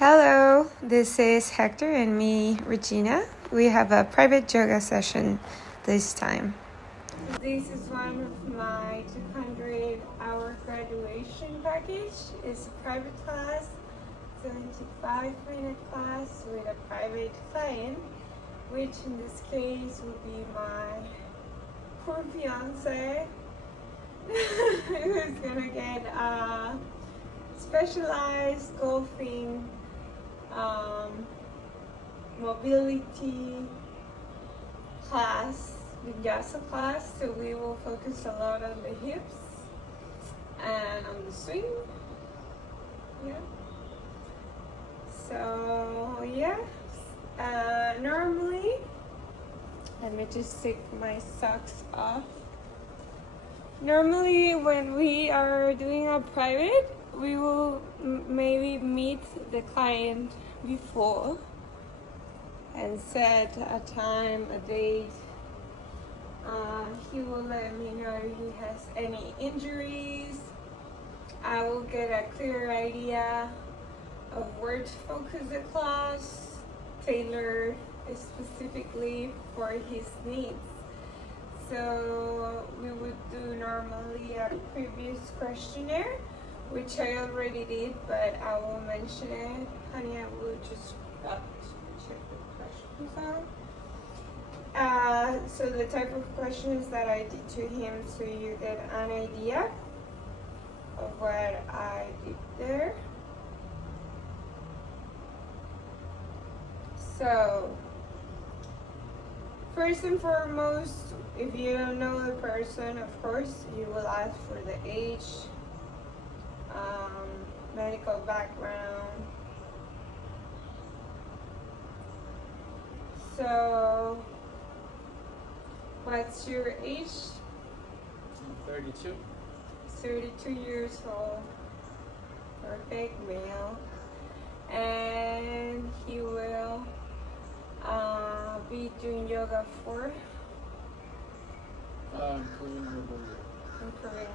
Hello, this is Hector and me, Regina. We have a private yoga session this time. This is one of my 200-hour graduation package. It's a private class, 75-minute class with a private client, which in this case would be my poor fiance, who's gonna get a specialized golfing mobility class, vinyasa class. So we will focus a lot on the hips and on the swing. Yeah. So yeah. Normally, let me just take my socks off. Normally, when we are doing a private, we will maybe meet the client before and set a time, a date. He will let me know if he has any injuries. I will get a clear idea of where to focus the class, tailored specifically for his needs. So we would do normally a previous questionnaire, which I already did, but I will mention it. Honey, I will just check the questions out. So the type of questions that I did to him, so you get an idea of what I did there. So first and foremost, if you don't know the person, of course, you will ask for the age, medical background. So, what's your age? 32. 32 years old. Perfect, male. And he will be doing yoga for improving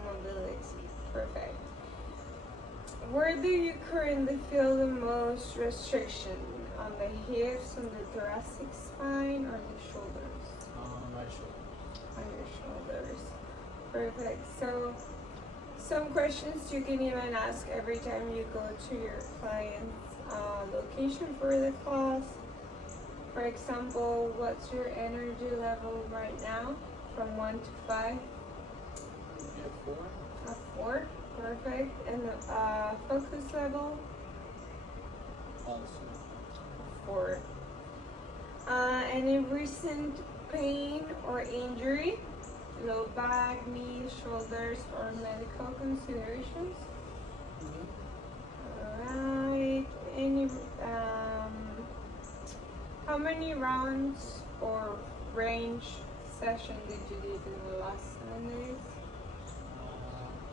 mobility. Perfect. Where do you currently feel the most restriction? On the hips, on the thoracic spine, or the shoulders? My shoulder. On your shoulders. Perfect. So some questions you can even ask every time you go to your client's location for the class. For example, what's your energy level right now from 1 to 5? Yeah, 4. A 4. Perfect. And the focus level? Also. 4. Any recent pain or injury? Low back, knees, shoulders, or medical considerations? Alright. Any how many rounds or range session did you do in the last 7 days?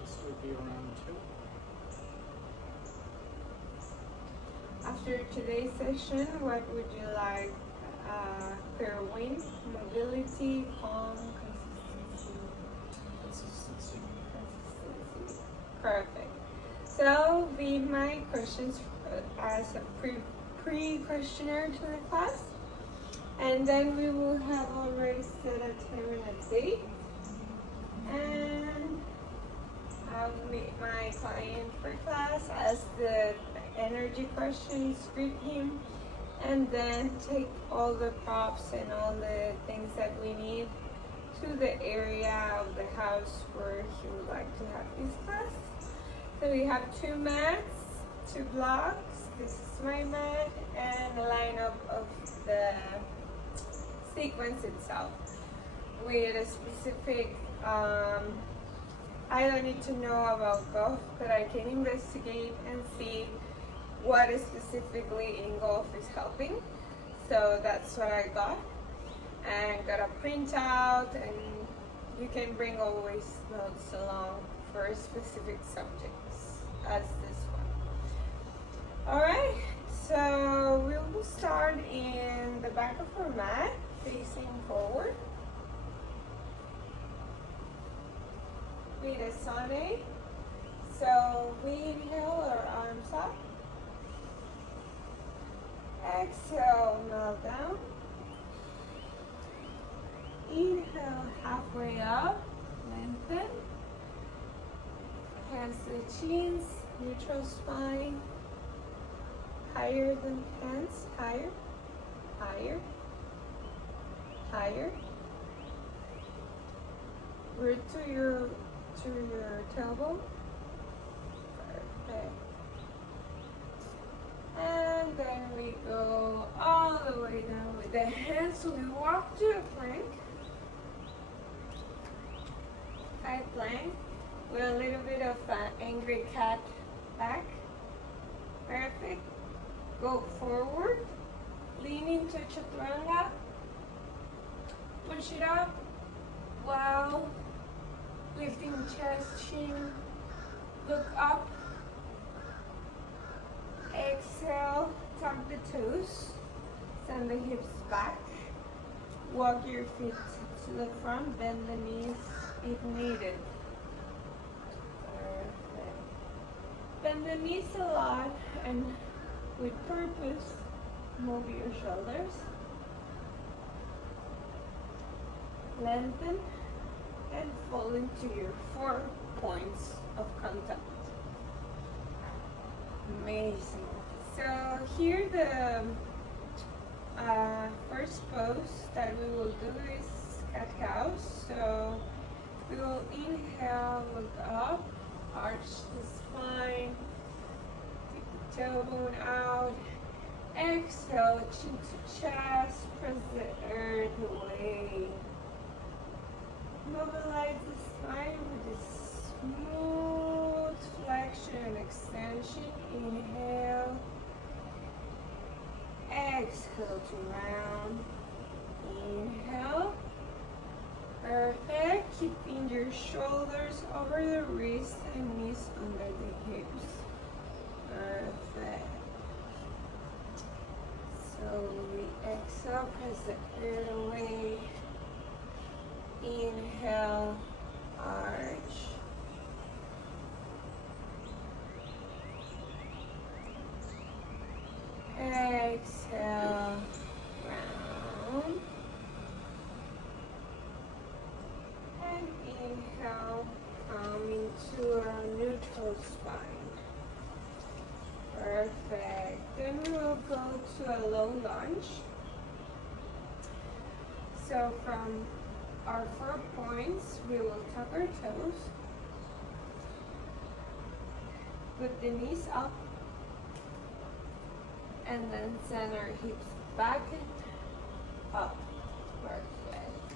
This would be around 2. After today's session, what would you like? Clear wind, mobility, calm, Consistency. Perfect. So read my questions as a pre-questionnaire to the class, and then we will have already set a time and a date, and I'll meet my client for class, ask the energy questions, greet him, and then take all the props and all the things that we need to the area of the house where he would like to have his class. So we have 2 mats, 2 blocks. This is my mat, and a lineup of the sequence itself with a specific. I don't need to know about golf, but I can investigate and see what is specifically in golf is helping. So that's what I got, and got a printout, and you can bring always notes along for specific subjects as this one. Alright, so we will start in the back of our mat, facing forward. With a sunny. So we inhale our arms up. Exhale, melt down. Inhale, halfway up, lengthen. Hands to the chins, neutral spine. Higher than hands, higher, higher, higher. Root to your tailbone. Perfect. And then we go all the way down with the hands. So we walk to a plank. High plank with a little bit of angry cat back. Perfect. Go forward. Lean into chaturanga. Push it up while lifting chest, chin. Look up. Exhale, tuck the toes, send the hips back, walk your feet to the front, bend the knees if needed. Perfect. Bend the knees a lot and with purpose, move your shoulders. Lengthen and fall into your 4 points of contact. Amazing. So here the first pose that we will do is cat-cow. So we will inhale, look up, arch the spine, take the tailbone out. Exhale, chin to chest, press the earth away. Mobilize the spine with a smooth flexion and extension. Inhale. Exhale to round. Inhale. Perfect. Keeping your shoulders over the wrists and knees under the hips. Perfect. Slowly exhale. Press the earth away. Inhale. Arch. Exhale, round. And inhale, come into a neutral spine. Perfect. Then we will go to a low lunge. So from our 4 points, we will tuck our toes. Put the knees up. And then send our hips back and up. Perfect.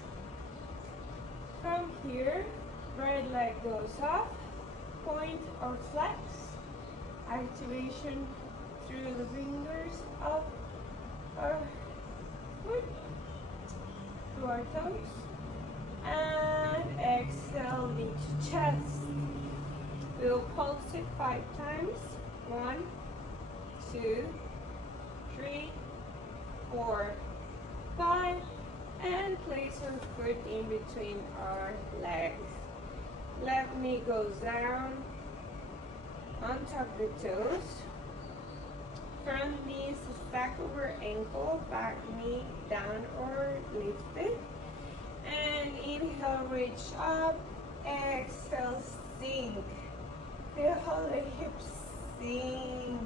From here, right leg goes up, point or flex. Activation through the fingers up our foot, to our toes. And exhale, knee to chest. We'll pulse it 5 times. 1, 2, 3, 4, 5, and place our foot in between our legs. Left knee goes down, untuck the toes. Front knee is stack over ankle, back knee down or lifted. And inhale, reach up, exhale, sink. Feel how the hips sink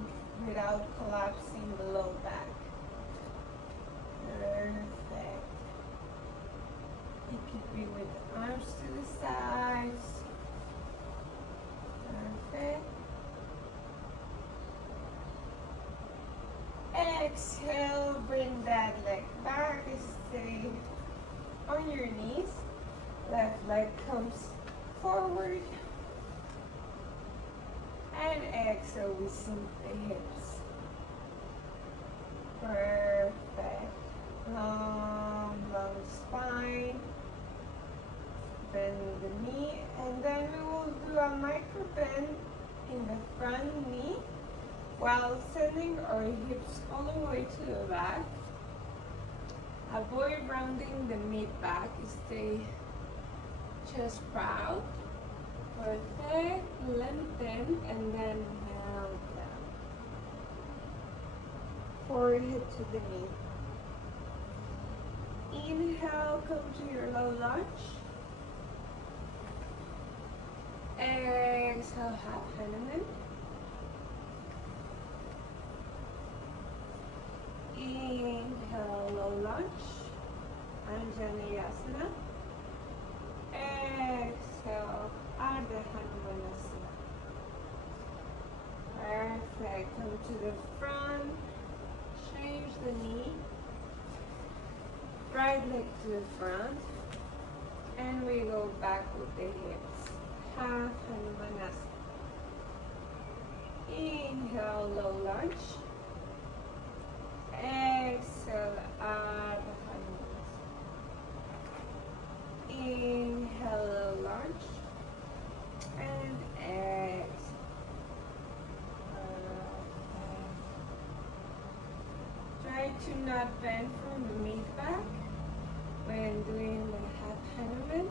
without collapsing the low back. Perfect. You keep it with the arms to the sides. Perfect. Exhale, bring that leg back. Stay on your knees. Left leg comes forward. And exhale, we sink the hips. Perfect. Long spine. Bend the knee. And then we will do a micro bend in the front knee while sending our hips all the way to the back. Avoid rounding the mid-back. Stay chest proud. Perfect. Lengthen and then melt down. forehead to the knee. Inhale, come to your low lunge. Exhale, half Hanuman. Inhale, low lunge. Anjaneyasana. Exhale, Ardha Hanumanasana. Perfect. Come to the front. Change the knee. Right leg to the front. And we go back with the hips. Half Hanumanasana. Inhale, low lunge. Exhale, Ardha Hanumanasana. Inhale, low lunge. And exhale. Try to not bend from the mid back when doing the half Hanuman.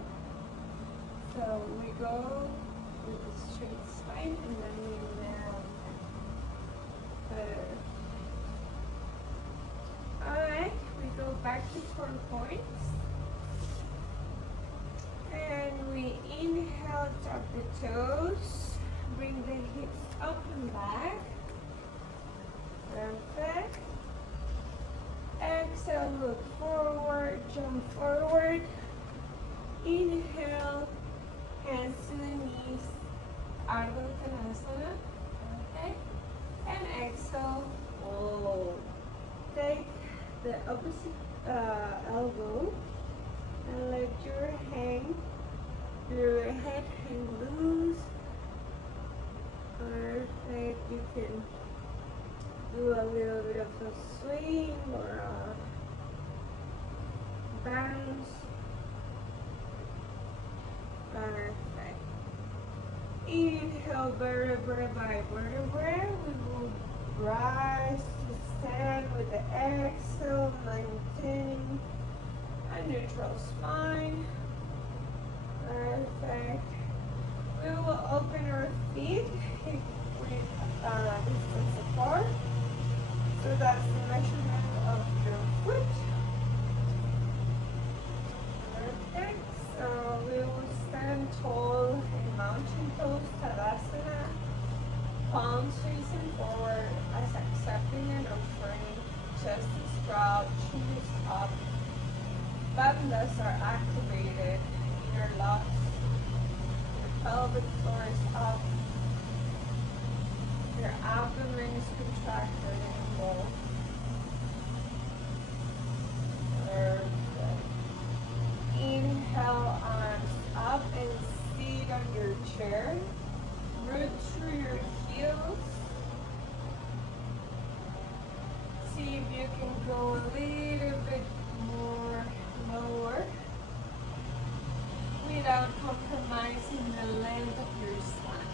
So we go with a straight spine and then we round. Alright, we go back to 4 points. And we inhale, tap the toes. Bring the hips up and back. Perfect. Exhale, look forward, jump forward. Inhale, hands to the knees, Ardha Uttanasana. Okay. And exhale, fold. Take the opposite elbow and let your head hang loose. Perfect. You can do a little bit of a swing or a bounce. Perfect. Inhale, vertebra by vertebra. We will rise to stand with the exhale, maintaining a neutral spine. Perfect. We will open our feet with distance apart. So that's the measurement of your foot. Perfect. So we will stand tall in mountain pose, Tadasana. Palms facing forward as accepting and offering. Chest is proud, chin is up. Bandhas are activated. Ear locks. Your pelvic floor is up. Your abdomen is contracted and full. Perfect. Inhale, arms up and sit on your chair. Root through your heels. See if you can go a little bit more lower without compromising the length of your spine.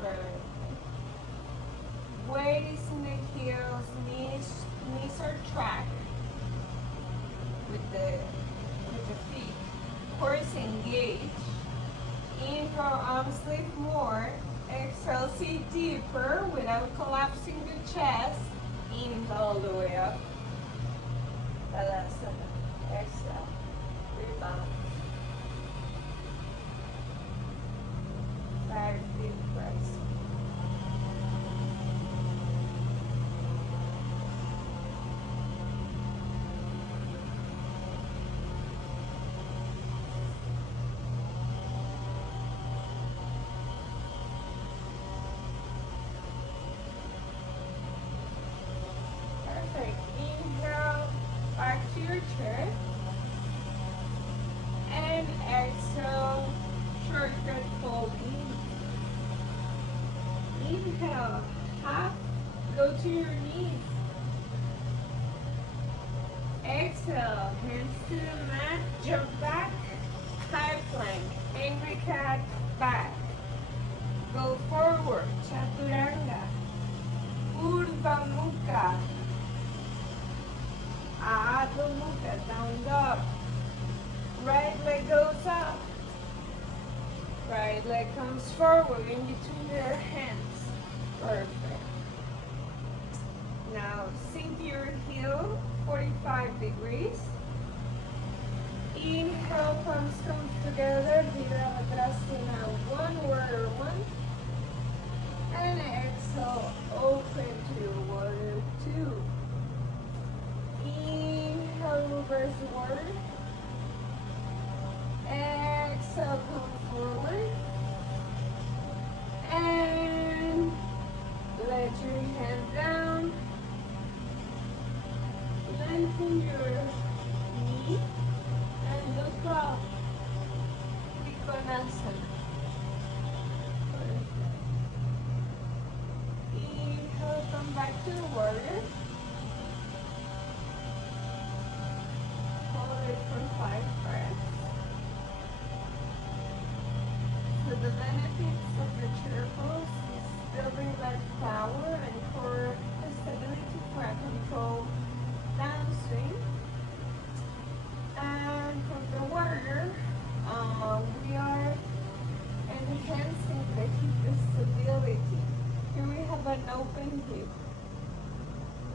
Perfect. Weight is in the heels, knees are tracked with the feet. Core is engaged. Inhale, arms lift more. Exhale, sit deeper without collapsing the chest. Inhale all the way up. Tadasana. Exhale. Rebound. 5 deep breaths. Perfect. Inhale, back to your chair. And exhale, shortcut folding. Inhale, half, go to your knees. Exhale, hands to the mat, jump back, high plank, angry cat, back. Go forward, chaturanga, urdhva mukha, adho mukha, down dog. Right leg goes up. Right leg comes forward in between your hands. Perfect. Now your heel 45 degrees. Inhale, palms come together, Virabhadrasana 1, warrior 1. And exhale, open to warrior 2. Inhale, reverse warrior. Exhale, come forward. And let your hand down. Lengthen your knee and look up. Trikonasana. Inhale, come back to warrior. Hold it for 5 breaths. So the benefits of the chair pose is building that power and core stability for a control downswing. And for the warrior, we are enhancing the hip stability. Here we have an open hip.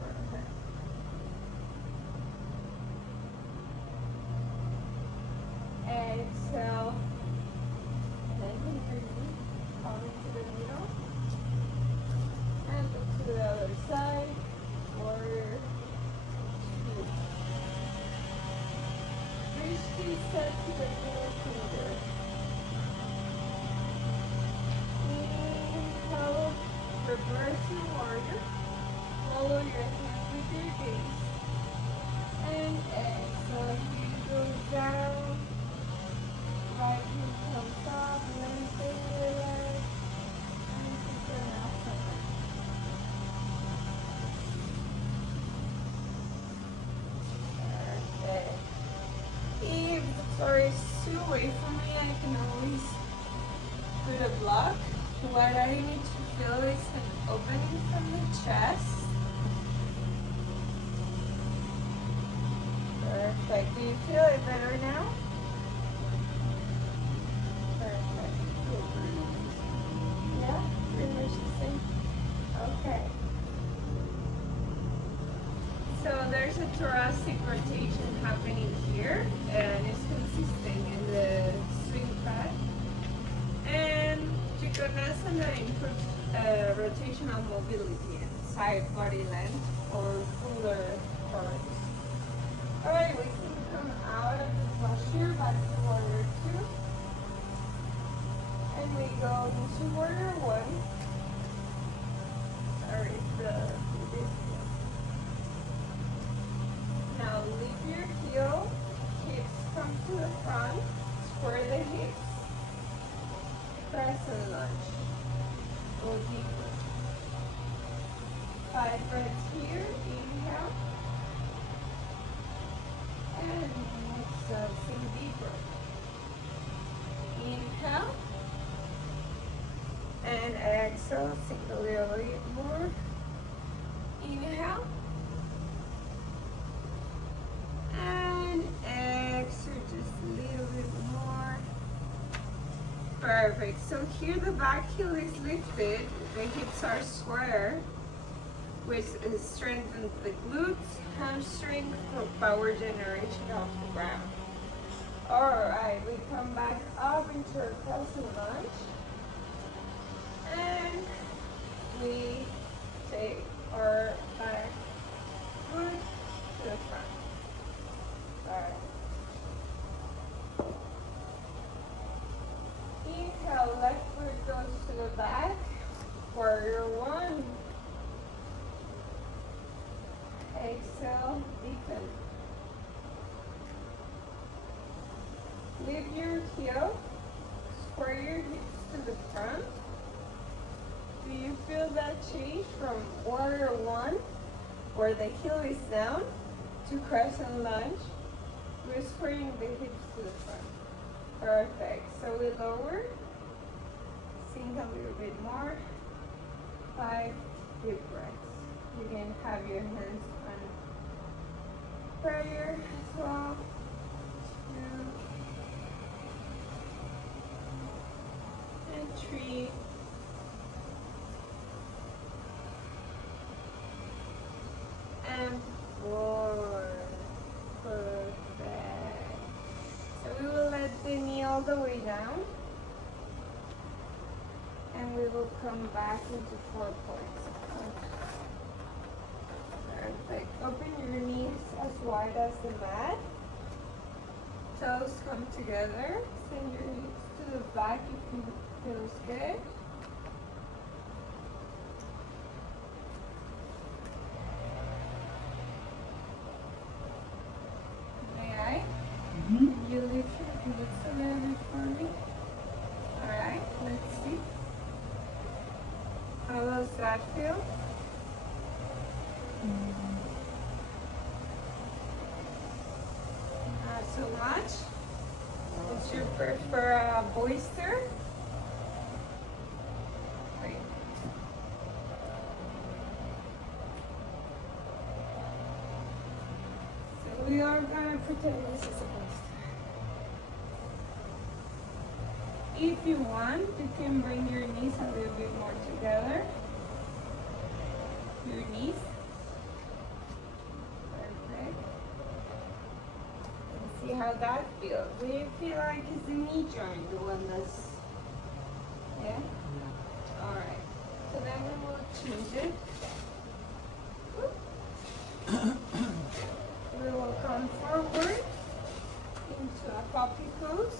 Perfect. Exhale. Lengthen your knee, come into the middle. And look to the other side. Warrior 2. Reach the set to the middle finger. Inhale, reverse your warrior. Follow your hand with your gaze. And exhale, heel goes down. Right heel comes up, lengthen your leg. And Trikonasana. Perfect. If the floor is too away from me, I can always put a block. What I need to feel is an opening from the chest. Perfect. Do you feel it better now? Perfect. Yeah, pretty much the same. Okay. So there's a thoracic rotation happening here, and it's consisting in the swing pad. And Trikonasana improves rotational mobility and side body length for fuller curves. Alright, we can come out of the posture back to warrior 2. And we go into warrior 1. Sorry, this one. Now leave your heel, hips come to the front, square the hips, press and lunge. Go deeper. 5 breaths here, inhale. And exhale, sink deeper. Inhale. And exhale, sink a little bit more. Inhale. And exhale, just a little bit more. Perfect. So here the back heel is lifted, the hips are square, which strengthens the glutes, hamstring for power generation off the ground. Alright, we come back up into our crescent lunge. And we take our back foot to the front. Alright. Inhale, left foot goes to the back. Warrior 1. Exhale, deepen. Lift your heel, square your hips to the front. Do you feel that change from warrior 1, where the heel is down, to crescent lunge? We're squaring the hips to the front. Perfect. So we lower, sink a little bit more. 5 deep breaths. You can have your hands on prayer as well. 2 and 3. and 4. Perfect. So we will let the knee all the way down. And we will come back into 4 points. Perfect. Open your knees as wide as the mat. Toes come together. Send your hips to the back if it feels good. May I? Can you lift your hips a little bit for me? Alright, let's see. How does that feel? Not so much. Would you prefer a bolster? Great. So we are gonna pretend this is a bolster. If you want, you can bring your knees a little bit more together. Your knees. Perfect. Let's see how that feels. Do you feel like it's the knee joint, the one that's, yeah? Alright. So then we will choose it. We will come forward into a puppy pose.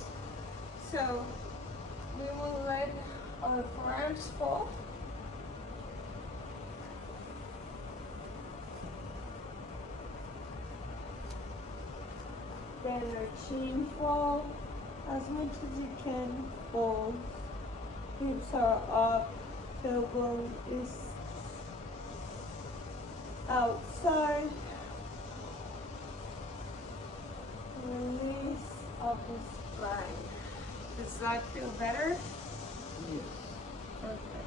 So we will let our forearms fall. Then our chin fall as much as you can. Fall. Hips are up. Tailbone is outside. Release of the spine. Does that feel better? Yes. Perfect.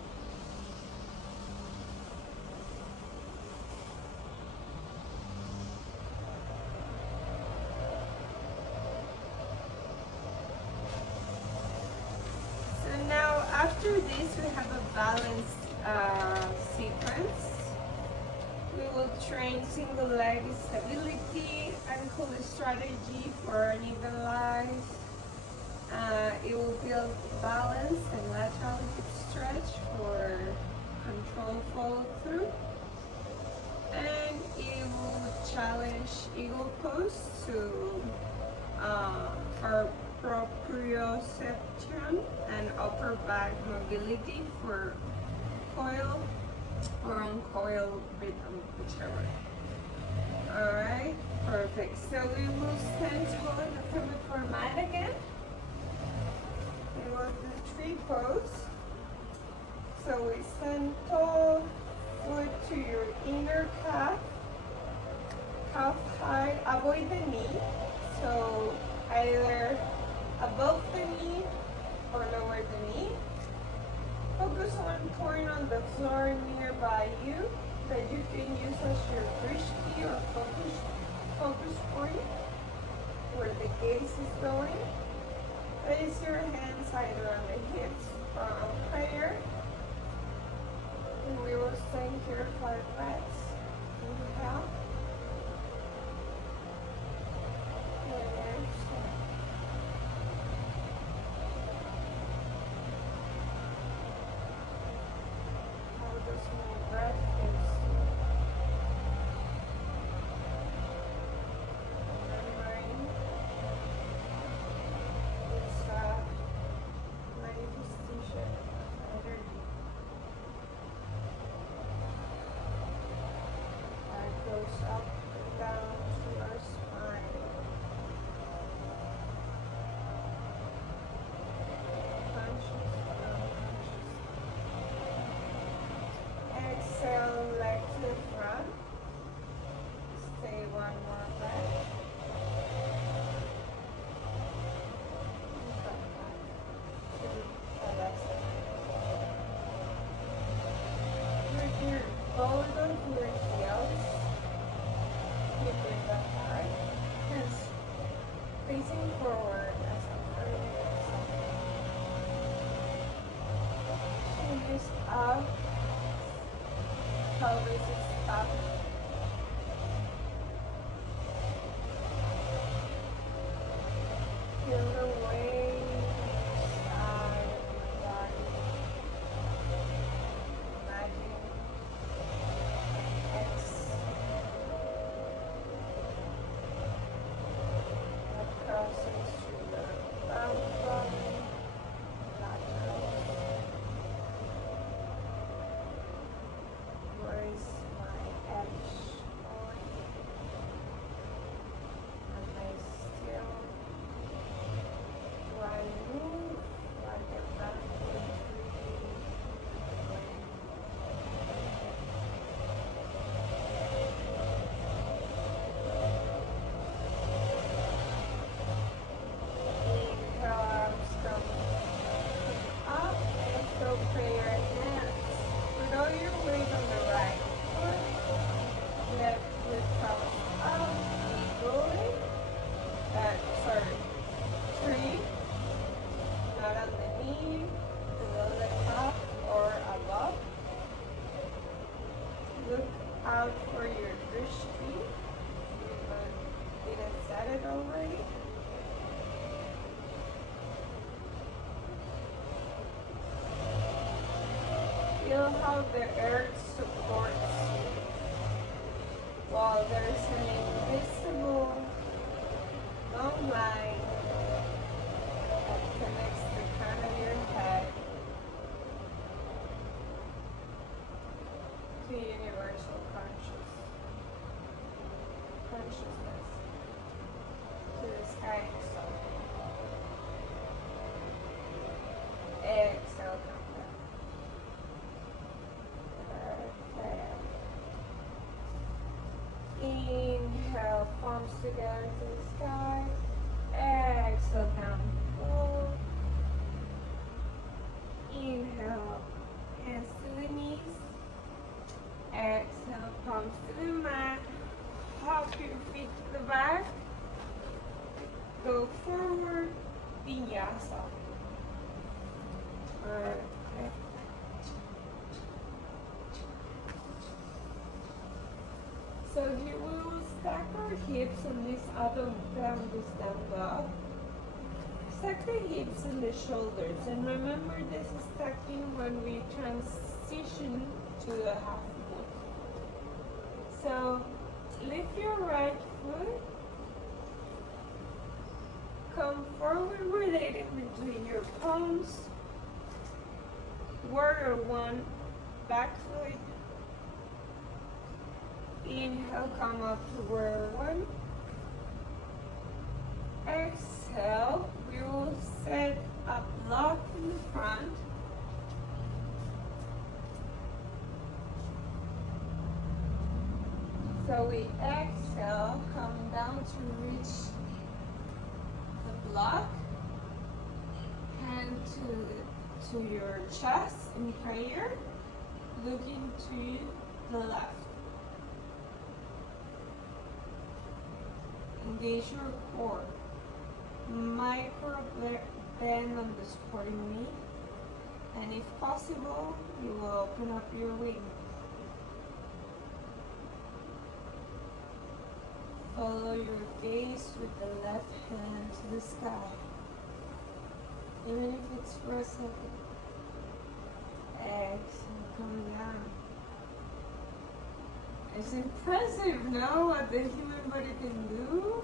So now after this we have a balanced sequence. We will train single leg stability, ankle strategy for an even rise. It will build balance and lateral hip stretch for control follow through. And it will challenge eagle pose to our proprioception and upper back mobility for coil or uncoil rhythm, whichever. Alright, perfect. So we will stand tall in the pelvic mat again. We will do tree pose. So we stand tall, foot to your inner calf, calf high, avoid the knee. So either above the knee or lower the knee. Focus one point on the floor nearby you that you can use as your bridge key or focus point where the gaze is going. Place your hands either on the hips or on prayer. And we will stay here 5 breaths. Inhale. And exhale. How does my breath feel? Remembering it's a manifestation of energy. out for your drishti. You didn't set it already. Feel how the earth supports you, while there's an invisible long line that connects the crown of your head to universal consciousness, to the sky itself. Exhale, come down. Perfect. Inhale, palms together to the sky. Exhale, down low. Inhale, hands to the knees. Exhale, palms to the mat. Hop your feet to the back. Go forward, vinyasa. Perfect. So here we will stack our hips on this other down this down dog. Stack the hips and the shoulders, and remember this is stacking when we transition to the half moon. So lift your right foot, come forward with it in between your palms. Warrior one, back foot. Inhale, come up to warrior one. Exhale, we will set a block in the front. So we exhale, come down to reach the block, hand to your chest in prayer, looking to the left. Engage your core. Micro bend on the supporting knee, and if possible, you will open up your wing. Follow your gaze with the left hand to the sky, even if it's for a second. Exhale, come down. It's impressive, no? What the human body can do,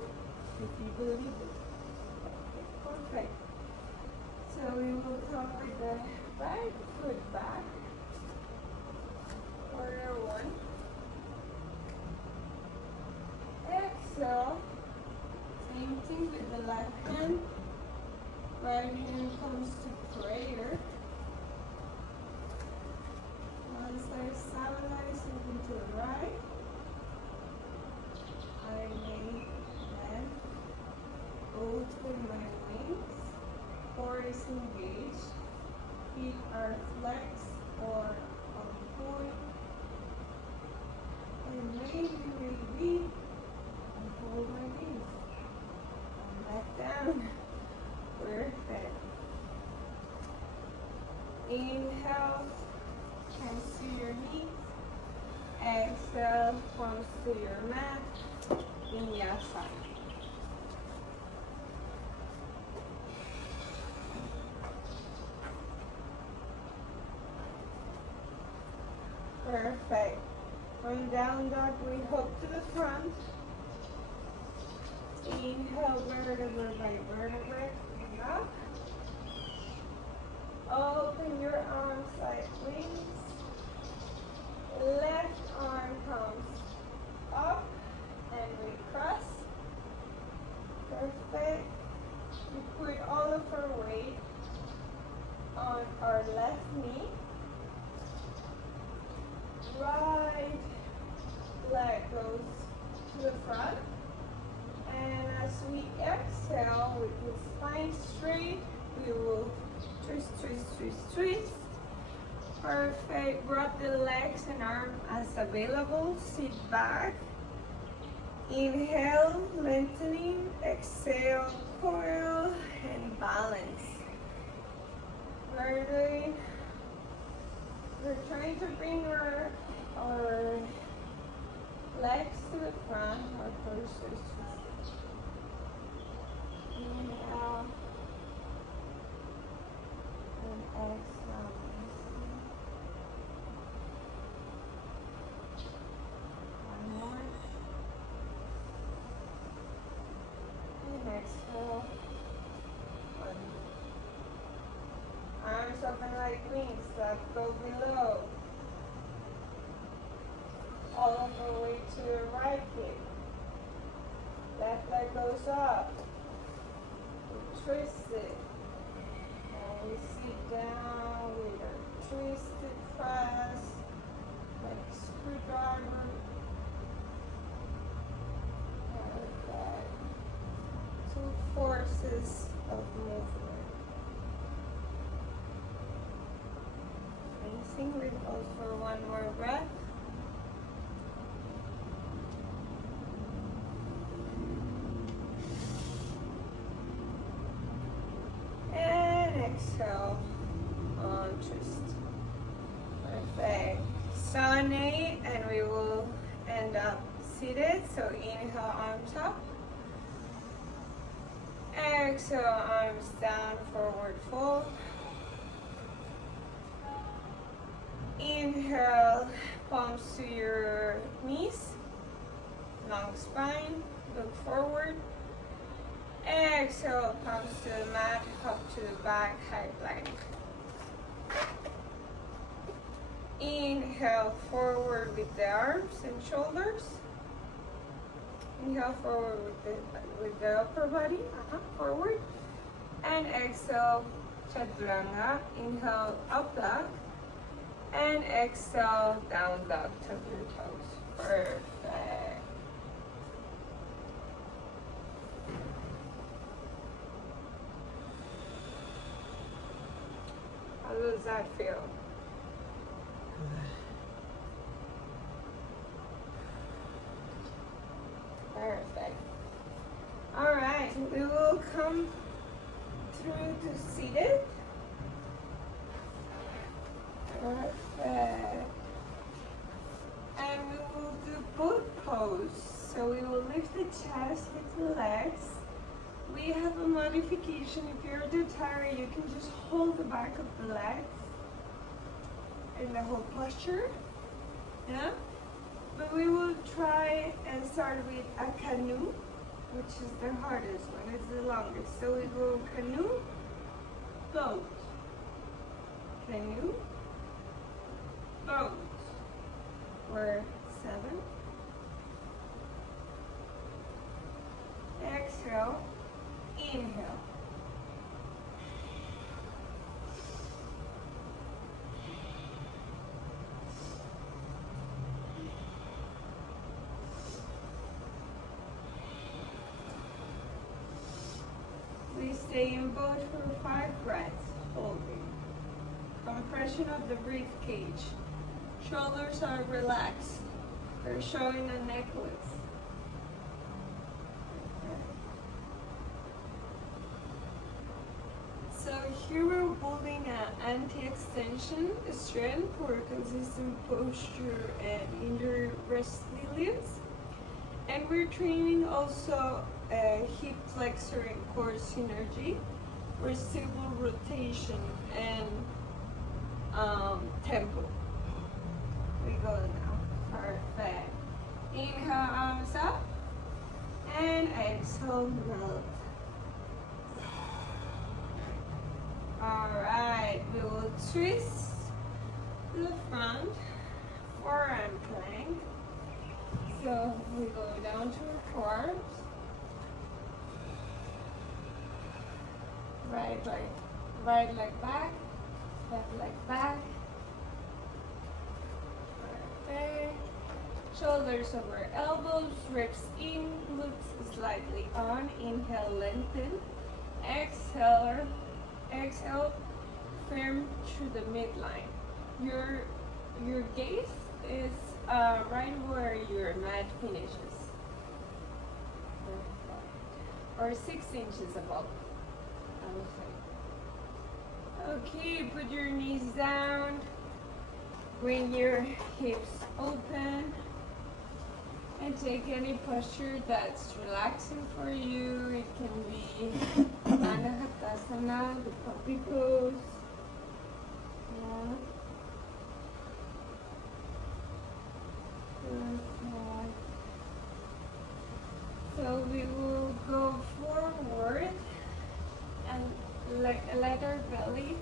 if you believe it. Perfect. So we will come with the right foot back. Warrior one. Exhale. Same thing with the left hand. Right hand comes to prayer. Once I stabilize, moving to the right. I may then open my wings. Core is engaged. Feet are flexed or on point. And maybe hold my knees. And back down. Perfect. Inhale, hands to your knees. Exhale, palms to your mat. Vinyasa. Perfect. From down dog, we hop to the front. Inhale, vertebra by vertebra. Up. Open your arms like wings. Left arm comes up and we cross. Perfect. We put all of our weight on our left knee. Right leg goes to the front. And as we exhale with the spine straight, we will twist, twist, twist, twist. Perfect. Wrap the legs and arms as available. Sit back. Inhale, lengthening. Exhale, coil and balance. We're trying to bring our front or closer to inhale and exhale. One more. And exhale. One. Arms open like wings that go below. All the way to the right hip. Left leg goes up. We twist it. And we sit down with a twisted press, like a screwdriver. Perfect. Two forces of movement. Amazing. We hold for one more breath. Exhale on twist. Perfect. Sonate, and we will end up seated. So inhale, arms up. Exhale, arms down, forward fold. Inhale, palms to your knees. Long spine, look forward. Exhale, palms to the mat, hop to the back, high plank. Inhale, forward with the arms and shoulders. Inhale, forward with the upper body, forward. And exhale, chaturanga. Inhale, up dog. And exhale, down dog, tuck your toes. Perfect. How does that feel? Perfect. All right, we will come through to seated. Perfect. And we will do boat pose. So we will lift the chest, hit the legs. We have a modification. If you're too tired, you can just hold the back of the legs in the whole posture. Yeah? But we will try and start with a canoe, which is the hardest one. It's the longest. So we go canoe, boat, canoe, boat. For 7. Exhale. Inhale. We stay in boat for 5 breaths, holding. Compression of the rib cage. Shoulders are relaxed. They're showing a necklace. So here we're building an anti-extension strength for consistent posture and inner resilience. And we're training also hip flexor and core synergy for stable rotation and tempo. We go now. Perfect. Inhale, arms up. And exhale, melt. Alright, we will twist to the front, forearm plank. So we go down to our forearms. Right leg back, left leg back. Perfect. Shoulders over elbows, ribs in, glutes slightly on. Inhale, lengthen. Exhale, firm through the midline. Your gaze is right where your mat finishes. Or 6 inches above, I would say. Okay, put your knees down. Bring your hips open. And take any posture that's relaxing for you. It can be Anahatasana, the puppy pose. Yeah. Perfect. So we will go forward and let our belly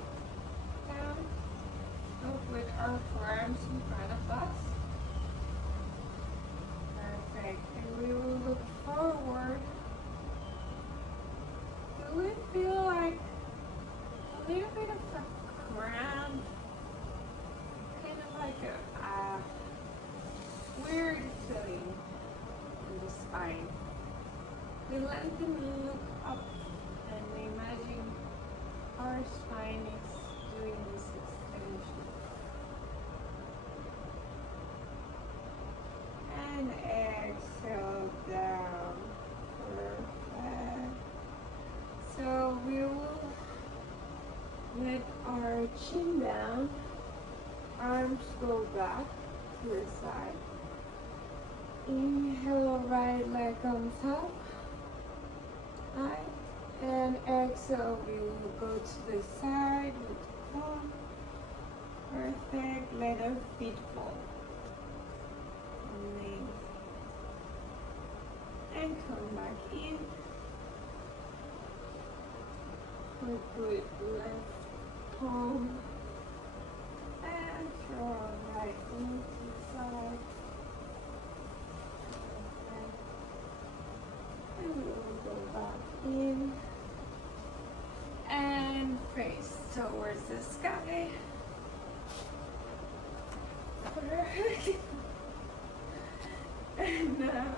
down. With our forearms in front of us. Perfect. And we will look forward. Do we feel like a little bit of a cramp? Kind of like a weird feeling in the spine. We lengthen and look up and imagine our spine is doing this extension. And exhale down. Perfect. So we will let our chin down, arms go back to the side. Inhale, right leg comes up. Right. And exhale, we will go to the side with the palm. Perfect. Let our feet fall. Amazing. And come back in. Good left palm. And throw right into the side. And we will go back in. And face towards the sky. Perfect. And now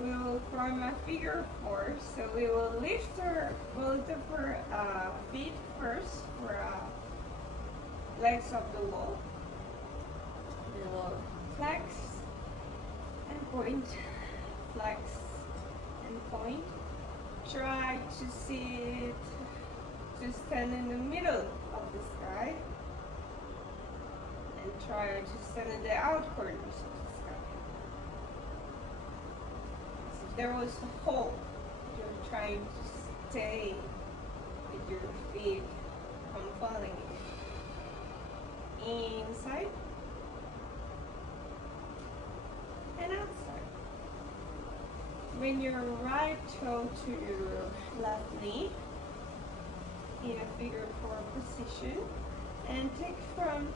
we will form a figure four. So we will lift both of our feet first for legs of the wall. We will flex and point, flex and point. Try to sit, to stand in the middle of the sky. And try to stand in the out corners of the sky. So if there was a hole, you're trying to stay with your feet from falling inside and outside. Bring your right toe to your left knee in a figure four position and take from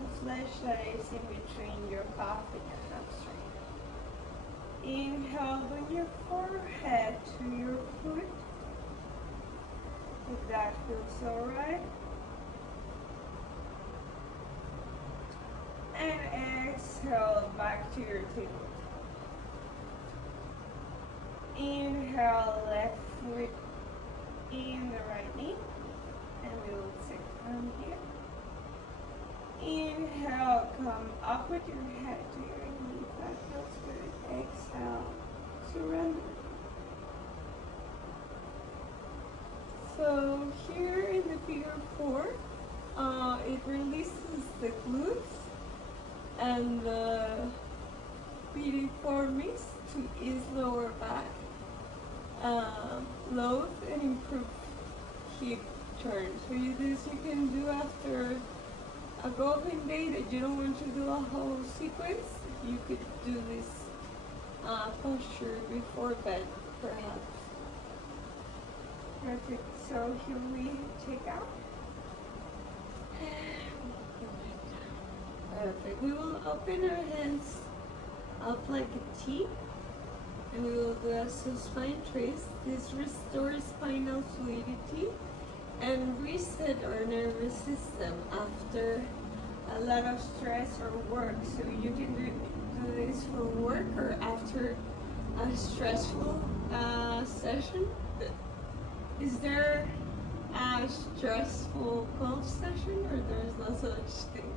the flesh that is in between your calf and your hamstring. Inhale, bring your forehead to your foot. If that feels alright. And exhale back to your table. Inhale, left foot in the right knee. And we will take from here. Inhale, come up with your head to your knee. That feels good. Exhale, surrender. So here in the figure four, it releases the glutes and the piriformis to ease lower back, load and improve hip turn. So this you can do after a golfing day that you don't want to do a whole sequence. You could do this posture before bed, perhaps. Perfect. So here we take out. Perfect. We will open our hands up like a T, and we will do a spine trace. This restores spinal fluidity and reset our nervous system after a lot of stress or work. So you can do this for work or after a stressful session. Is there a stressful golf session, or there's no such thing?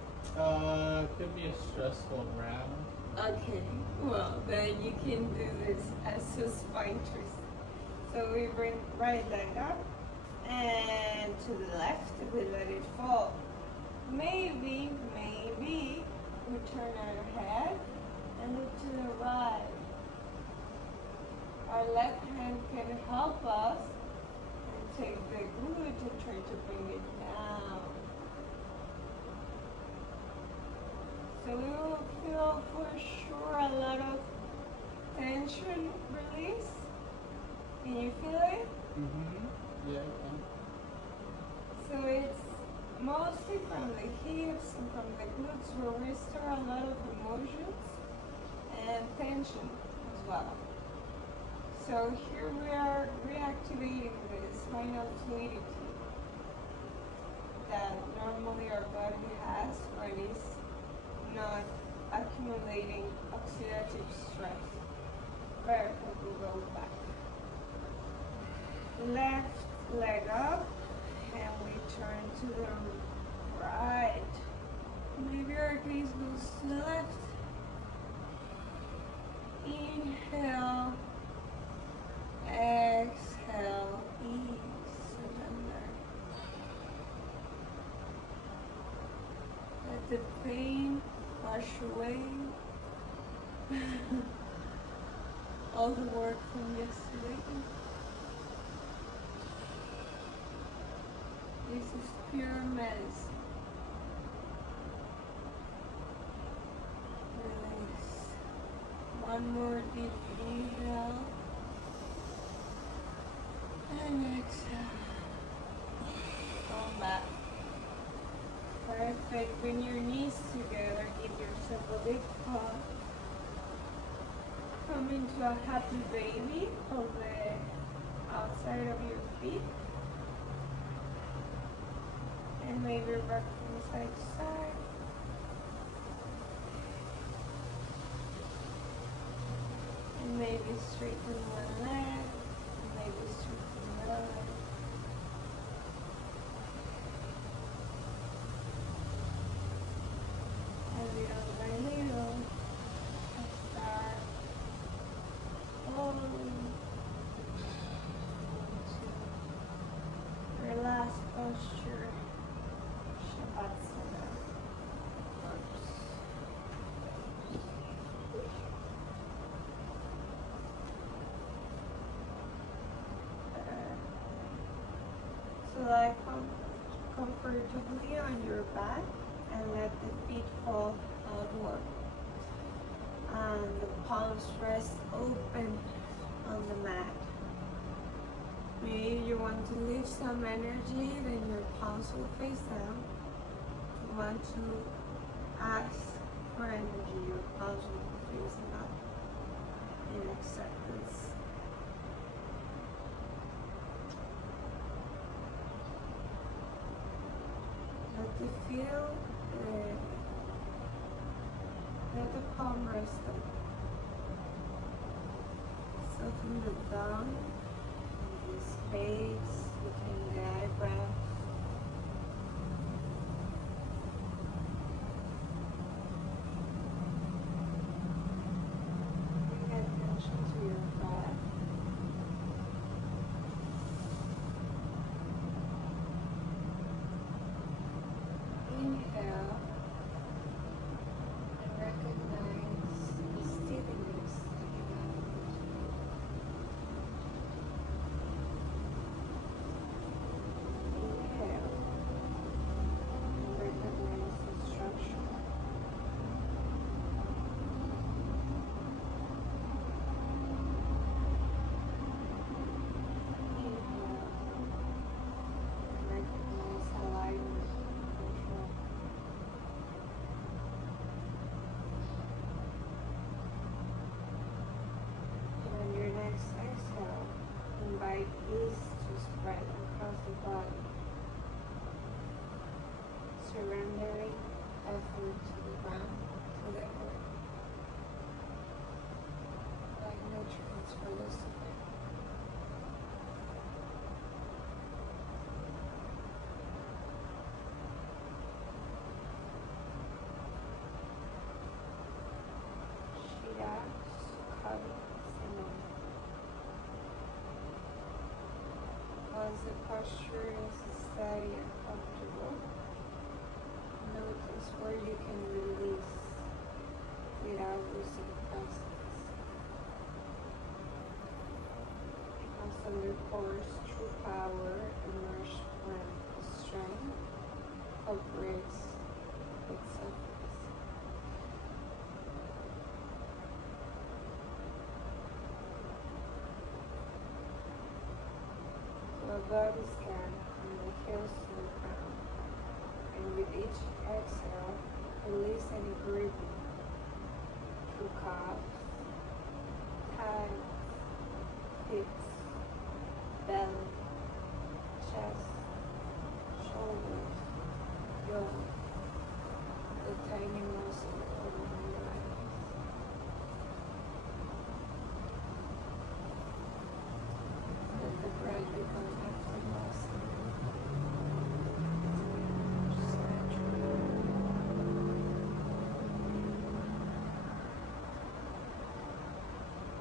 Could be a stressful round. Okay, well then you can do this as a spine twist. So we bring right leg up and to the left, we let it fall. Maybe we turn our head and look to the right. to help us and take the glute and try to bring it down. So we will feel for sure a lot of tension release. Can you feel it? Yeah, I can. So it's mostly from the hips and from the glutes where we store a lot of emotions and tension as well. So here we are reactivating the spinal fluidity that normally our body has when it's not accumulating oxidative stress. Perfect, we go back. Left leg up and we turn to the right. Maybe our gaze goes to the left. Inhale, exhale, ease, surrender. Let the pain wash away all the work from yesterday. This is pure medicine. Release. One more deep inhale. And exhale. Come back. Perfect. Bring your knees together. Give yourself a big hug. Come into a happy baby. Hold the outside of your feet. And maybe rock from side to side. And maybe straighten one leg. And maybe straighten the other leg. And little by little, start falling into your last posture. Shavasana. So lie comfortably on your back and let the feet fall outward. And the palms rest open on the mat. Maybe you want to leave some energy, then your palms will face down. You want to ask for energy, your palms will be facing up in acceptance. Let the feel, let the palm rest up. Soften the thumb. Space between the eyebrows. Bring attention to your breath. Inhale and recognize the steadiness that you have. Invite ease to spread across the body, surrendering effort to the ground, to the earth, like nutrients for the soul. Shira Sukhavi Sinam. Once the posture is steady and comfortable, notice where you can release without losing presence. Because the incorporates with surface. So a body scan from the heels to the crown, and with each exhale, release any breathing through calves, thighs, hips, belly, chest, shoulders, yawn, the tiny muscle over your eyes. Let the breath become effortless. Just natural.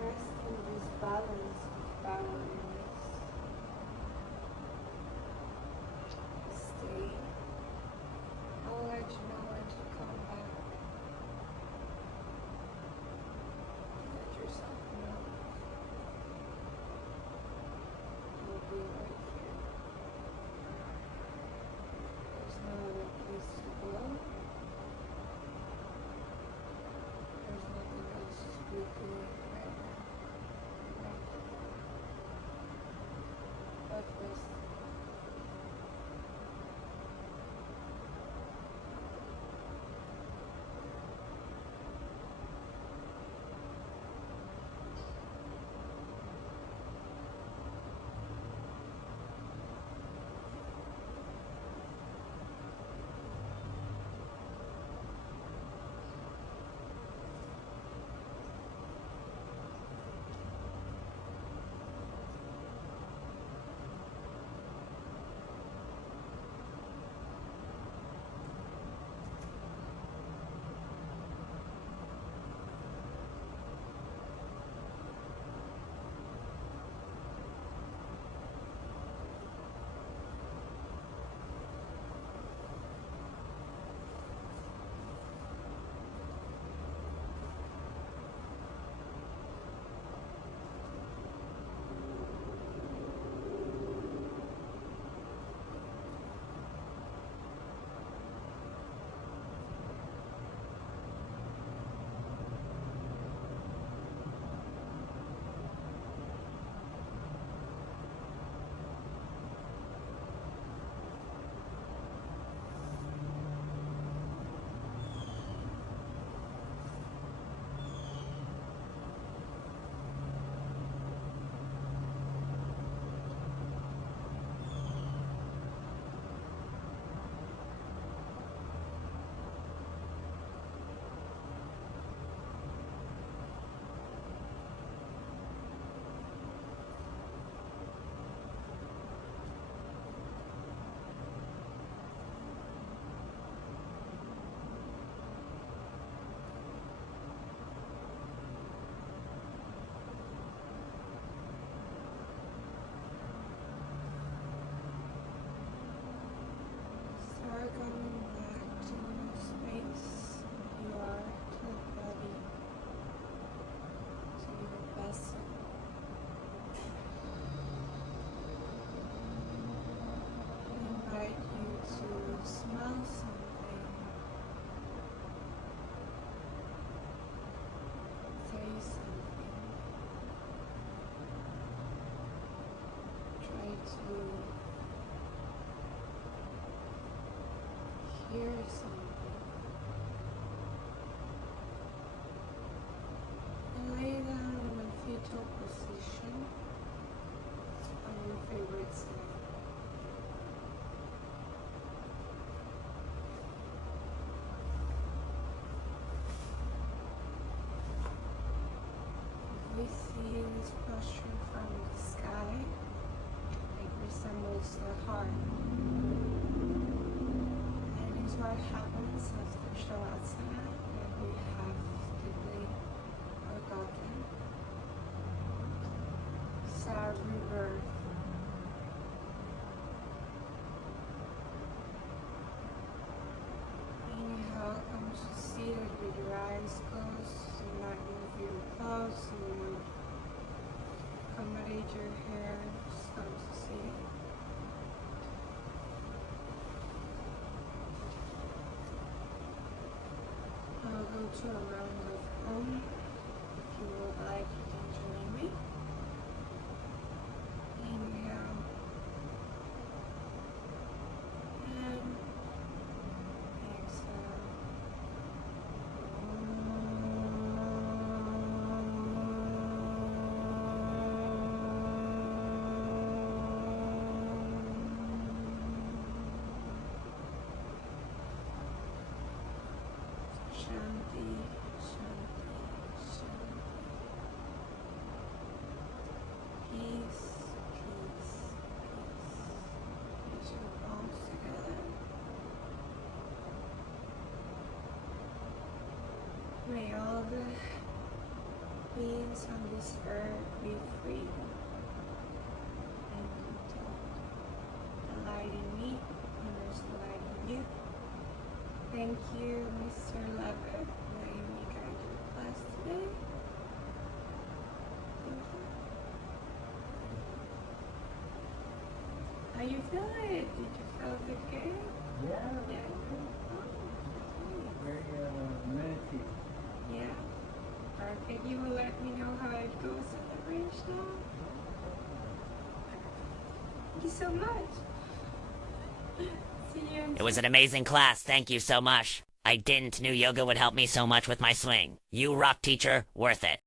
Rest in this balance of power and rest. Stay. I'll let you know when to come back. Let yourself know. You'll be right here. There's no other place to go. There's nothing else to be doing right now. Right here. But rest. Start coming back to the space you are, to the body, to your vessel. I invite you to smell something, taste something, try to hear something, and lay down in a fetal position on your favorite side. We see this posture from the sky. It resembles the heart. And it's what happens after Shavasana that we have today forgotten. Sad rebirth. Inhale, come to seated with your eyes closed. Do not move your clothes. Do not accommodate your hair. Just come to seated. to a round of home. If you would like, you can join me. Inhale. And exhale. Shanti, Shanti, Shanti. Peace, peace, peace. Place your palms together. May all the beings on this earth be free and content. The light in me, and there's the light in you. Thank you, Mr. Levitt, for letting me guide your class today. Thank you. How you feeling? Did you feel okay? Yeah. Yeah. Very meditative. Yeah. Perfect. You will let me know how it goes in the range now. Thank you so much. See you in It was an amazing class, thank you so much. I didn't knew yoga would help me so much with my swing. You rock, teacher, worth it.